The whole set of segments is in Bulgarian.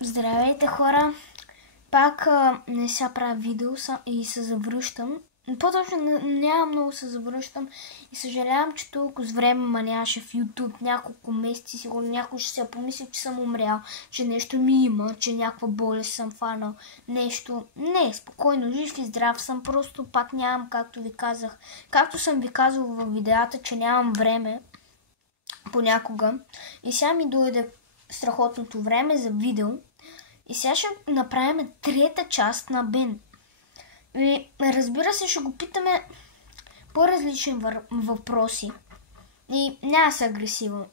Здравейте, хора! Пак не сега правя видео и се завръщам. По-точно няма много се завръщам и съжалявам, че толкова с време ма нямаше в YouTube няколко месеци. Сигурно някой ще се помисли, че съм умрял, че нещо ми има, че някаква болест съм фанал, нещо. Не, спокойно, жив и здрав съм, просто пак нямам, както ви казах. Както съм ви казал във видеята, че нямам време понякога. И сега ми дойде страхотното време за видео. И сега ще направим трета част на Бен. И разбира се, ще го питаме по-различни въпроси. И няма да се агресивно.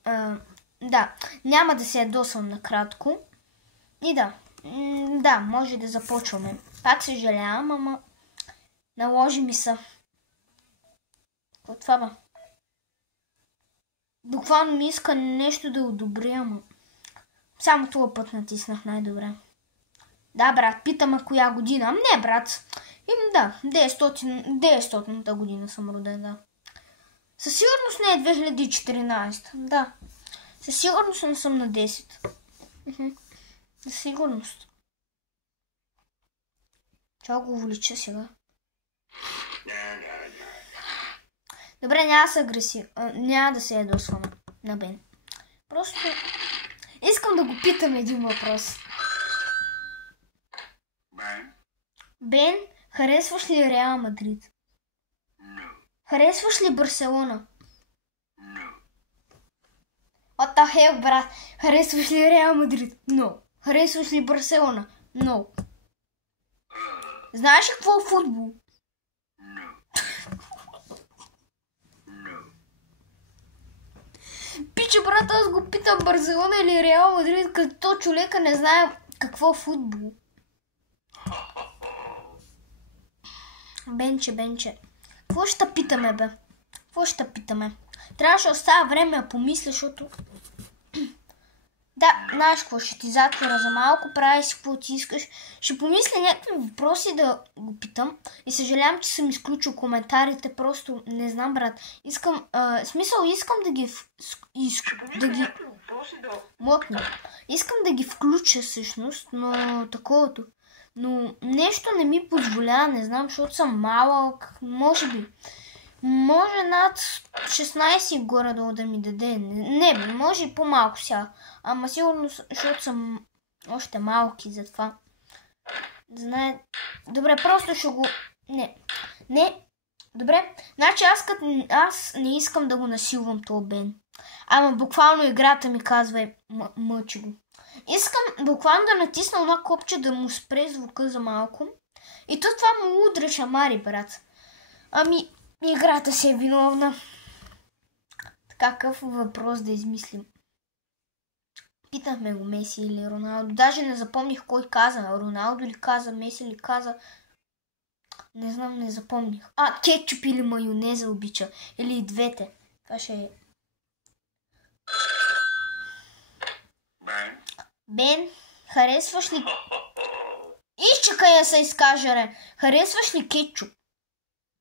Да, няма да се ядосвам накратко. И да, може да започваме. Пак съжалявам, ама наложи ми се. Какво това ба? Буквално ми иска нещо да одобря, ама само това път натиснах най-добре. Да, брат, питаме коя година. Не, брат. Да, 900-та година съм роден, да. Със сигурност не е 2014. Да. Със сигурност не съм на 10. Със сигурност. Чакай го увелича сега. Добре, няма да се ядосваме на Бен. Просто искам да го питам един въпрос. Бен, харесваш ли Реал Мадрид? No. Харесваш ли Барселона? No. What the hell, брат? Харесваш ли Реал Мадрид? No. Харесваш ли Барселона? No. Знаеш ли какво е футбол? No. No. Пича, брат, аз го питам Барселона или Реал Мадрид, като човека не знае какво е футбол. Бенче. Какво ще питаме, бе? Какво ще питаме? Трябваше да оставя време да помисля, защото... Да, знаеш какво, ще ти затворя за малко, прави си какво ти искаш. Ще помисля някакви въпроси да го питам. И съжалявам, че съм изключил коментарите, просто не знам, брат. Искам да ги... Млъкна. Искам да ги включа всъщност, но таковато. Но нещо не ми позволява, не знам, защото съм малък, може над 16 горе-долу да ми даде. Не, може и по-малко сега. Ама сигурно, защото съм още малки, затова. Знае... Добре, просто ще го... Не. Добре, значи аз не искам да го насилвам този Бен. Ама буквално играта ми казва, мъчи го. Искам буквално да натисна една копче да му спре звука за малко. И то това му удра шамари, брат. Ами, играта си е виновна. Какъв въпрос да измислим? Питахме го Меси или Роналдо. Даже не запомних кой каза. Роналдо ли каза, Меси ли каза. Не знам, не запомних. Кетчуп или майонеза обича. Или и двете. Това ще е. Бен, харесваш ли... Изчакай да се изкажа, ре. Харесваш ли кетчуп?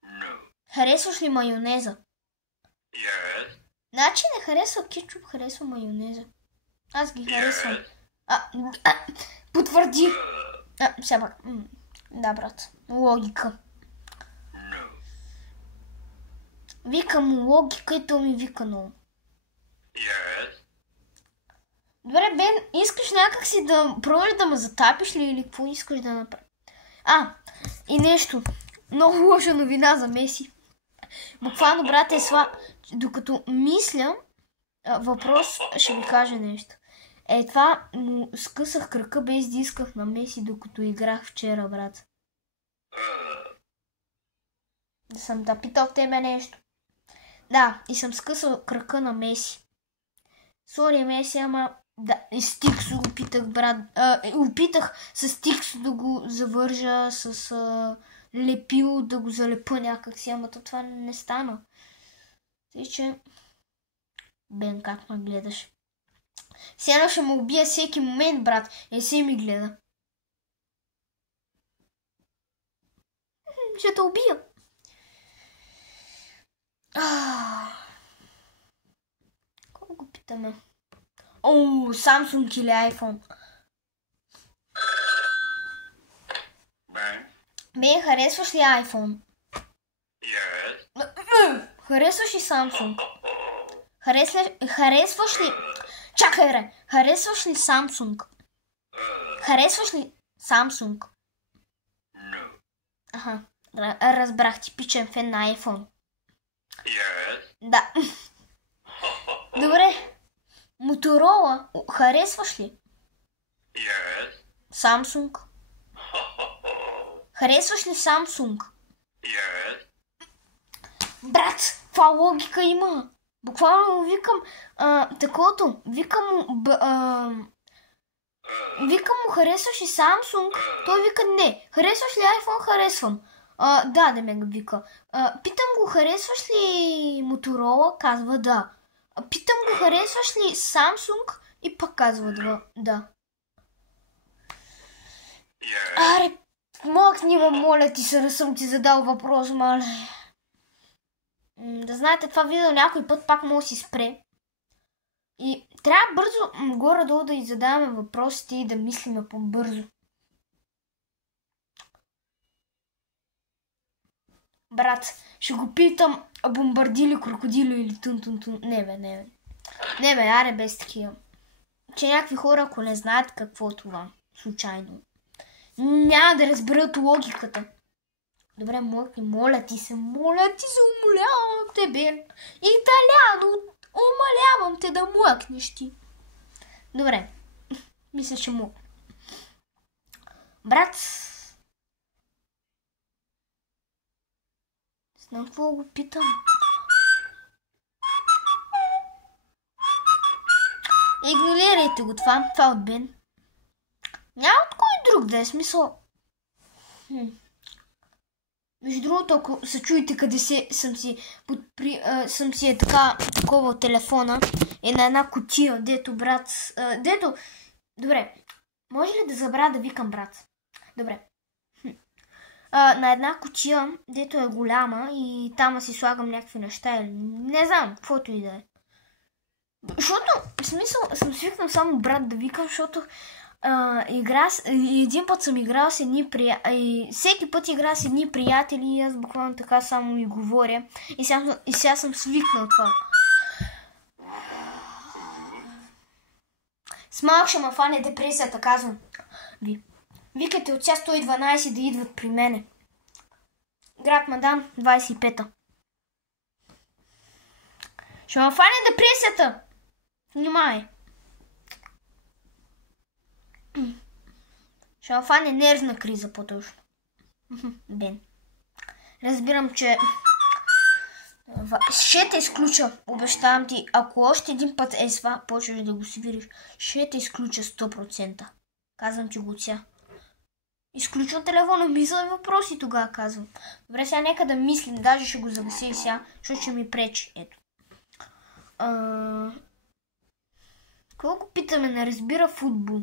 No. Харесваш ли майонеза? Yes. Значи не харесва кетчуп, харесва майонеза. Аз ги харесвам. Потвърди. Сега. Да, брат. Логика. No. Викам логика и то ми вика много. Yes. Добре, Бен, искаш някак си да пробваш да ме затапиш ли или какво искаш да направиш? И нещо. Много лоша новина за Меси. Буквално, брат, докато мисля въпрос, ще ви кажа нещо. Това му скъсах крака без да исках на Меси, докато играх вчера, брат. Да съм да питал тебе нещо. Да, и съм скъсал крака на Меси. Сори, Меси, ама... Да, и Стикс го опитах, брат. Опитах с Стикс да го завържа, с лепил да го залепа някакси, ама това не стана. Тъй, че... Бен, как ме гледаш? Сега ще ме убия всеки момент, брат. Си ми гледа. Ще те убия. Колко го питаме? Samsung или iPhone. Бен, харесваш ли iPhone? Yes. Харесваш ли Samsung? Харесваш ли... Чакай, бре! Харесваш ли Samsung? Харесваш ли Samsung? No. Аха, разбрах, типичен фен на iPhone. Yes. Да. Добре. Моторола, харесваш ли? Yes. Samsung? Харесваш ли Samsung? Yes. Брат, каква логика има? Буквално викам такова, викам му, харесваш ли Samsung? Той вика не. Харесваш ли iPhone? Харесвам. Да, да ме вика. Питам го, харесваш ли Моторола? Казва да. Питам го, харесваш ли Samsung? И пак казва да. Yes. Аре, млъкни ме, моля ти се, да съм ти задал въпрос, маля. Да знаете, това видео някой път пак може да си спре. И трябва бързо горе-долу да задаваме въпросите и да мислиме по-бързо. Брат, ще го питам, бомбардили, крокодили или тун-тун-тун. Не бе, аре без такива. Че някакви хора, ако не знаят какво е това, случайно, няма да разберат логиката. Добре, моля ти се, умолявам те, бе. Италяно, умолявам те да млъкнеш ти. Добре, мисля, че млъкна. Брат, знам какво го питам. Игнорирайте го това от Бен. Няма от кой друг да е смисъл. Между другото, ако се чуете къде съм си така, такова от телефона, е на една кутия, дето брат, добре, може ли да забравя да викам брат? Добре. На една кутия, дето е голяма и там си слагам някакви неща или не знам, каквото и да е. Защото, в смисъл, съм свикнал само брат да викам, защото един път съм играл с едни приятели, всеки път игра с едни приятели и аз буквално така само ми говоря и сега съм свикнал това. С малък ще ме фане депресията, казвам. Викайте от сега 112 да идват при мене. Град Мадан, 25-та. Ще ме фане депресията. Внимай. Ще ме фане нервна криза по-точно. Бен. Разбирам, че ще те изключа, обещавам ти, ако още един път почваш да го свириш, ще те изключа 100%. Казвам ти го от сега. Изключвам телефона, мисля въпроси тогава казвам. Добре, сега нека да мислим, даже ще го загася и сега, защото ще ми пречи. Ето. Колко питаме, не разбира футбол.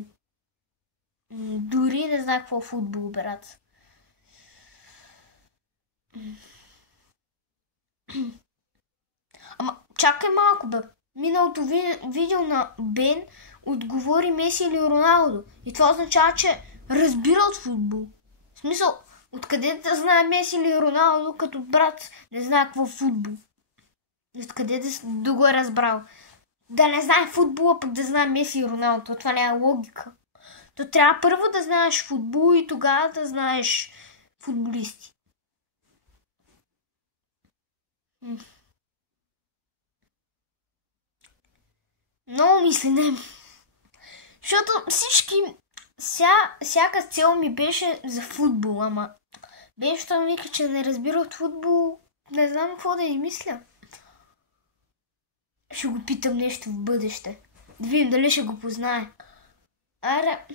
Дори не знае какво е футбол, брат. Ама, чакай малко, бе. Миналото видео на Бен отговори Меси или Роналдо. И това означава, че разбира от футбол. В смисъл, откъде да знае Меси или Роналдо, като брат не знае какво е футбол? Откъде да го е разбрал? Да не знае футбола, пък да знае Меси и Роналдо. Това няма логика. То трябва първо да знаеш футбол и тогава да знаеш футболисти. Много мислене. Защото всяка цел ми беше за футбол, ама Бен, що ми вика, че не разбира от футбол, не знам какво да измисля. Ще го питам нещо в бъдеще. Да видим дали ще го познае. Аре,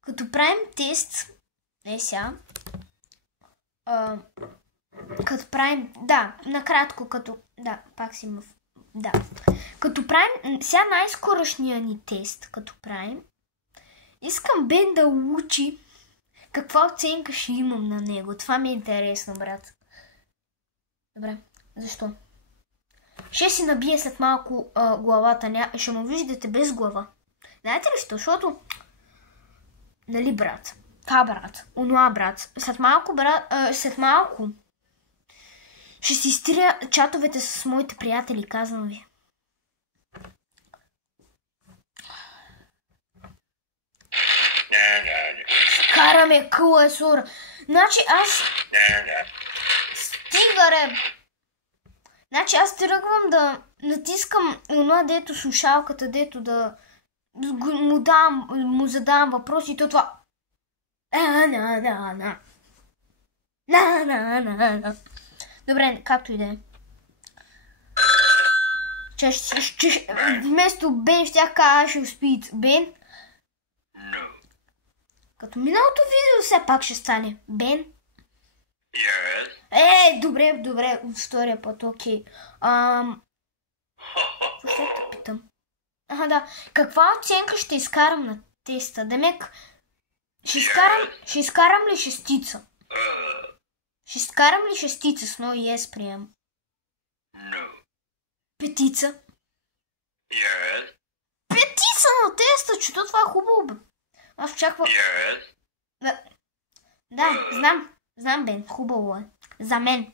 като правим тест, сега, като правим, накратко, пак си като правим, сега най-скорошния ни тест, като правим, искам Бен да учи каква оценка ще имам на него. Това ми е интересно, брат. Добре, защо? Ще си набие след малко главата, ще му виждате без глава. Знаете ли що? Защото, нали, брат, Това брат, онова брат. След малко ще си изтрия чатовете с моите приятели, казвам ви. Караме къла е сора. Значи аз... Стига, ре! Значи аз тръгвам да натискам онова, дето слушалката, дето да му задавам въпроси и то това... Добре, както и да е. Вместо Бен щях кажа, ще успеят. Бен? Като миналото видео все пак ще стане. Бен? Добре, от втория път, окей. Какво ще те питам? Да. Каква оценка ще изкарам на теста? Демек, ще изкарам ли шестица? Ще изкарам ли шестица с no yes прием? Петица? Петица на теста, че това е хубаво, бе. Аз очаквам... Да, знам, Бен, хубаво е. За мен.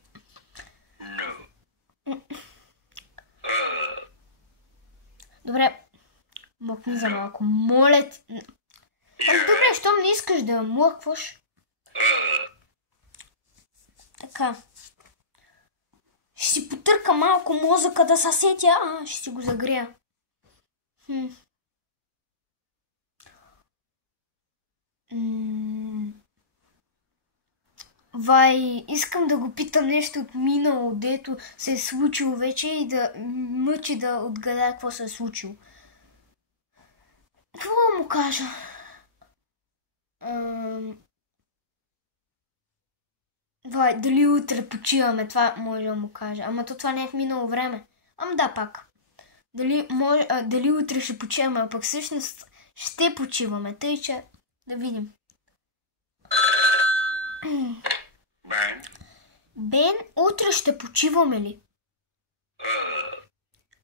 Добре, мъкни за малко. Моля ти. Добре, щом не искаш да млъкваш. Така. Ще си потърка малко мозъка да се сетя. Ще си го загрея. Искам да го питам нещо от минало, дето се е случило вече и да мъчи да отгадая какво се е случило. Какво да му кажа? Дали утре почиваме, това може да му кажа. Ама то това не е в минало време. Да, пак. Дали утре ще почиваме, а пък всъщност ще почиваме. Тъй, че да видим. Бен, утре ще почиваме ли?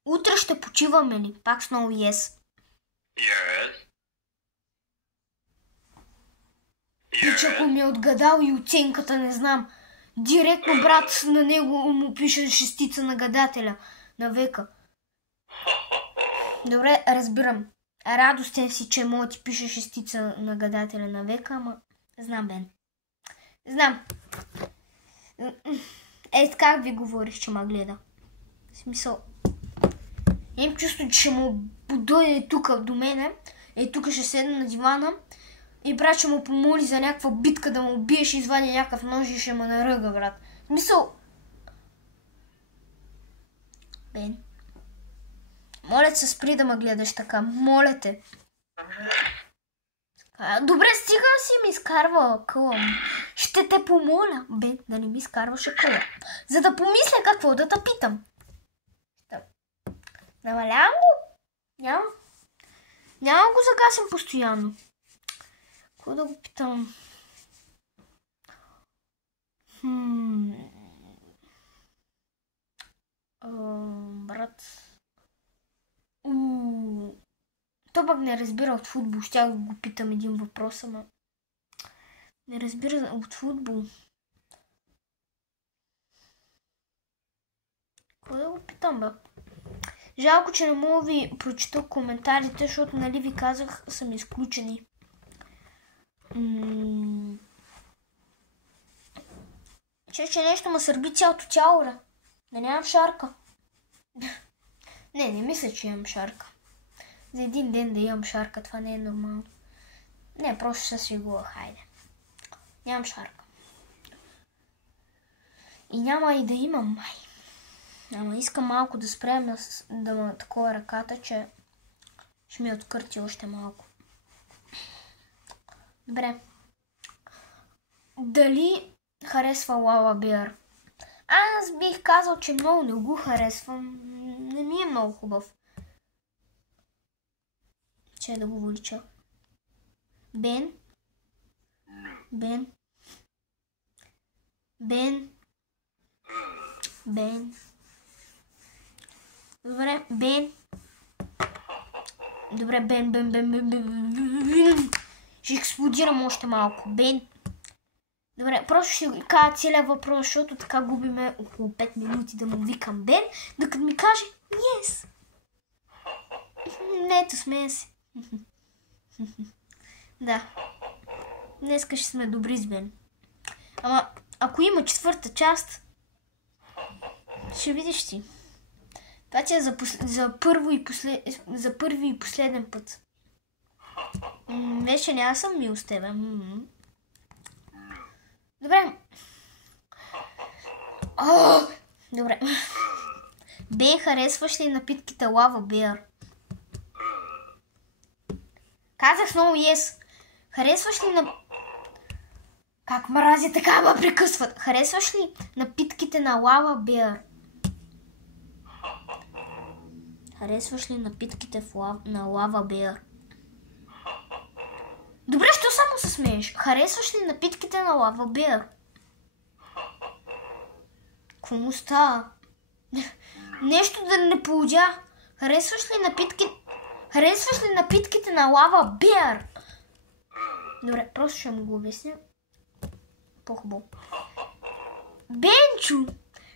Утре ще почиваме ли? Пак с no yes. Пич, ако ми е отгадал и оценката, не знам. Директно брат на него му пише шестица на гадателя. На века. Добре, разбирам. Радостен си, че мога ти пише шестица на гадателя на века, ама знам, Бен. Знам. Как ви говорих, че ма гледа. В смисъл. Имам чувство, че ще му подойде тук до мене. Тук ще седна на дивана. И брат ще му помоли за някаква битка да му убие, ще извади някакъв нож и ще ме наръга, брат. В смисъл. Бен. Моля те се, спри да ме гледаш така. Моля те. Добре, стига си ми изкарва къла. Ще те помоля, Бен, да не ми изкарваше къла. За да помисля какво да те питам. Намалявам го? Няма го загасим постоянно. Какво да го питам? Брат. То пък не разбира от футбол. Щях да го питам един въпрос, ама не разбира от футбол. Какво да го питам, бе? Жалко, че не мога ви прочита коментарите, защото, нали ви казах, са ми изключени. Че нещо ме сърби цялото тяло, бе. Да нямам шарка. Не мисля, че имам шарка. За един ден да имам шарка, това не е нормално. Не, просто ще се шегува, хайде. Нямам шарка. И няма и да имам, май. Ама искам малко да спрем да ме такова ръката, че ще ми откърти още малко. Добре. Дали харесва Лала Беар? Аз бих казал, че много не го харесвам. Не ми е много хубав. Че да го увелича. Бен? Добре, Бен. Ще експлодирам още малко. Бен. Добре, просто ще кажа целият въпрос, защото така губиме около 5 минути да му викам Бен, докато ми каже yes. Ето, смея се. Да. Днеска ще сме добри с Бен. Ама, ако има четвърта част, ще видиш ти. Това ти е за първи и последен път. Вече няма съм мил с тебе. Добре. Добре. Бен, харесваш ли напитките Лава Беар? Казах много yes. Харесваш ли на... Как мрази така ма прекъсват? Харесваш ли напитките на Лава Беар? Харесваш ли напитките на Лава Беар? Добре, що само се смееш? Харесваш ли напитките на Лава Беар? Какво му става? Нещо да не получа. Харесваш ли напитките на Лава Беар? Добре, просто ще му го обясня. По-хубаво. Бенчо,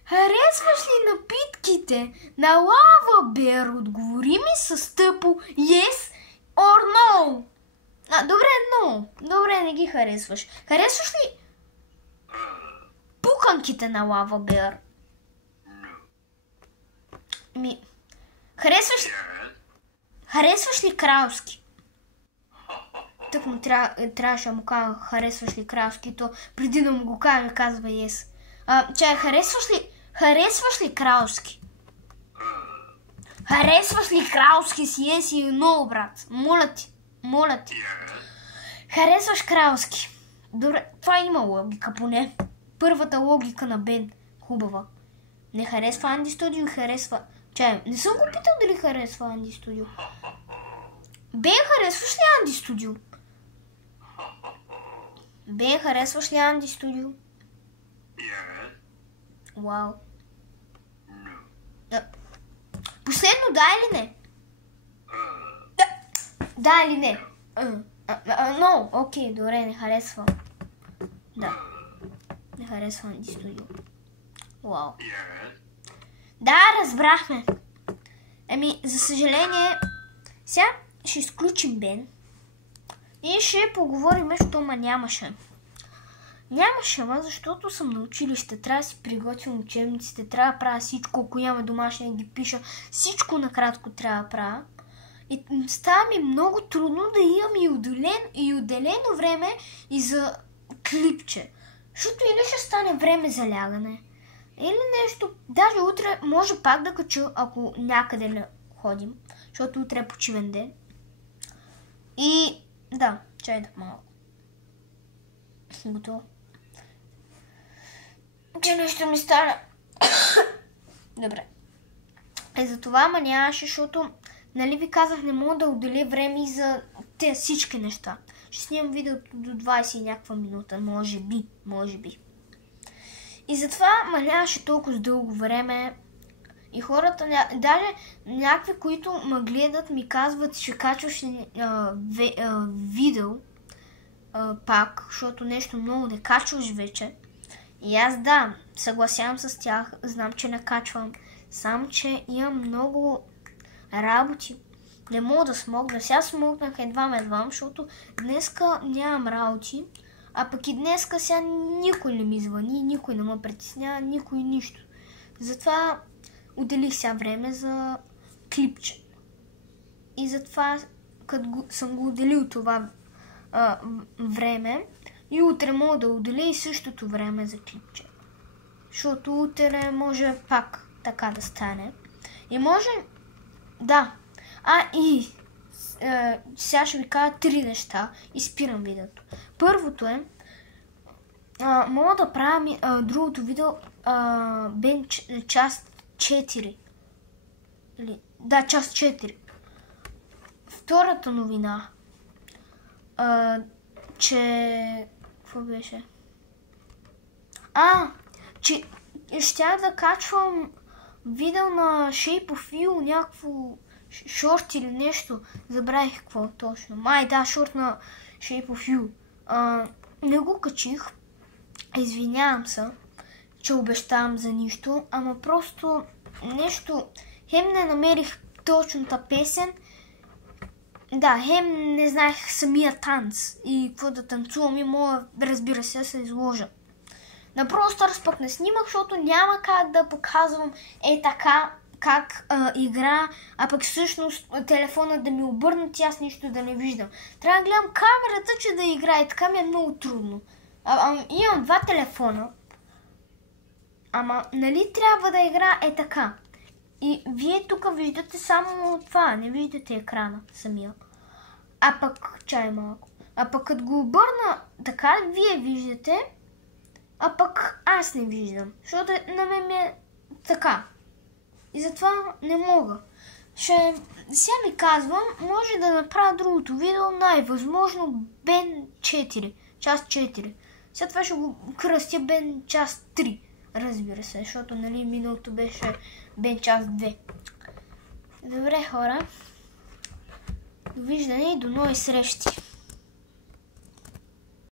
харесваш ли напитките на Лава Беар? Отговори ми с тъпо yes or no. Добре, no. Добре, не ги харесваш. Харесваш ли пуканките на Лава Беар? Харесваш ли кралски? Тък му трябваше да му кажа, харесваш ли кралски, то преди да му го кажа, казва yes. Чай, харесваш ли кралски? Харесваш ли кралски си yes и no, брат? Моля ти. Харесваш кралски. Добре, това има логика поне. Първата логика на Бен. Хубава. Не харесва Анди Студио, харесва... Чай, не съм го питал дали харесва Анди Студио. Бен, харесваш ли Анди Студио? Бен, харесваш ли Анди Студио? Вау. Последно, да или не? Да или не? Но, окей, добре, не харесва. Да. Не харесва Анди Студио. Вау. Да, разбрахме. За съжаление, сега ще изключим Бен и ще поговорим, защото нямаше. Нямаше, защото съм на училище, трябва да си приготвям учебниците, трябва да правя всичко, ако имаме домашни да ги пиша, всичко накратко трябва да правя. И става ми много трудно да имам и отделено време и за клипче. Защото или ще стане време за лягане, или нещо. Даже утре може пак да кача, ако някъде не ходим, защото утре е почивен ден. И да, чай да малко. Готово. Че нещо ми стана. Добре. За това нямаше, защото нали ви казах, не мога да отделя време и за те всички неща. Ще снимам видеото до 20 и някаква минута, може би. И затова нямаше толкова дълго време. И хората, даже някакви, които ме гледат, ми казват, ще качваш видео пак, защото нещо много не качваш вече. И аз да, съгласявам с тях, знам, че не качвам, само че имам много работи. Не мога да смогна. Сега смогнах едва, защото днеска нямам работи, а пък и днеска сега никой не ми звъни, никой не ме притеснява, никой нищо. Затова отделих сега време за клипче. И затова, като съм го отделил това време, и утре мога да отделя и същото време за клипче. Защото утре може пак така да стане. И може... Да. Сега ще ви кажа 3 неща и спирам видеото. Първото е, мога да правя другото видео Бен част 4. Да, част 4. Втората новина, че... Какво беше? Че щях да качвам видео на Shape of You, някакво шорт или нещо. Забравих какво точно. Да, шорт на Shape of You. Не го качих. Извинявам се, че обещавам за нищо, ама просто нещо... Хем не намерих точната песен. Да, хем не знаех самия танц и какво да танцувам и мога, разбира се, да се изложа. На Brawl Stars пък не снимах, защото няма как да показвам така как игра, а пък всъщност телефона да ми обърнат и аз нищо да не виждам. Трябва да гледам камерата, че да играе. Така ми е много трудно. Имам 2 телефона. Ама нали трябва да игра така. И вие тук виждате само това, не виждате екрана самия. А пък, чай малко. А пък като го обърна така, вие виждате, а пък аз не виждам. Защото на мен ми е така. И затова не мога. Сега ви казвам, може да направя другото видео, най-възможно Бен 4, част 4. След това ще го кръстя Бен част 3, разбира се, защото нали миналото беше Бен част 2. Добре хора, довиждане и до нови срещи.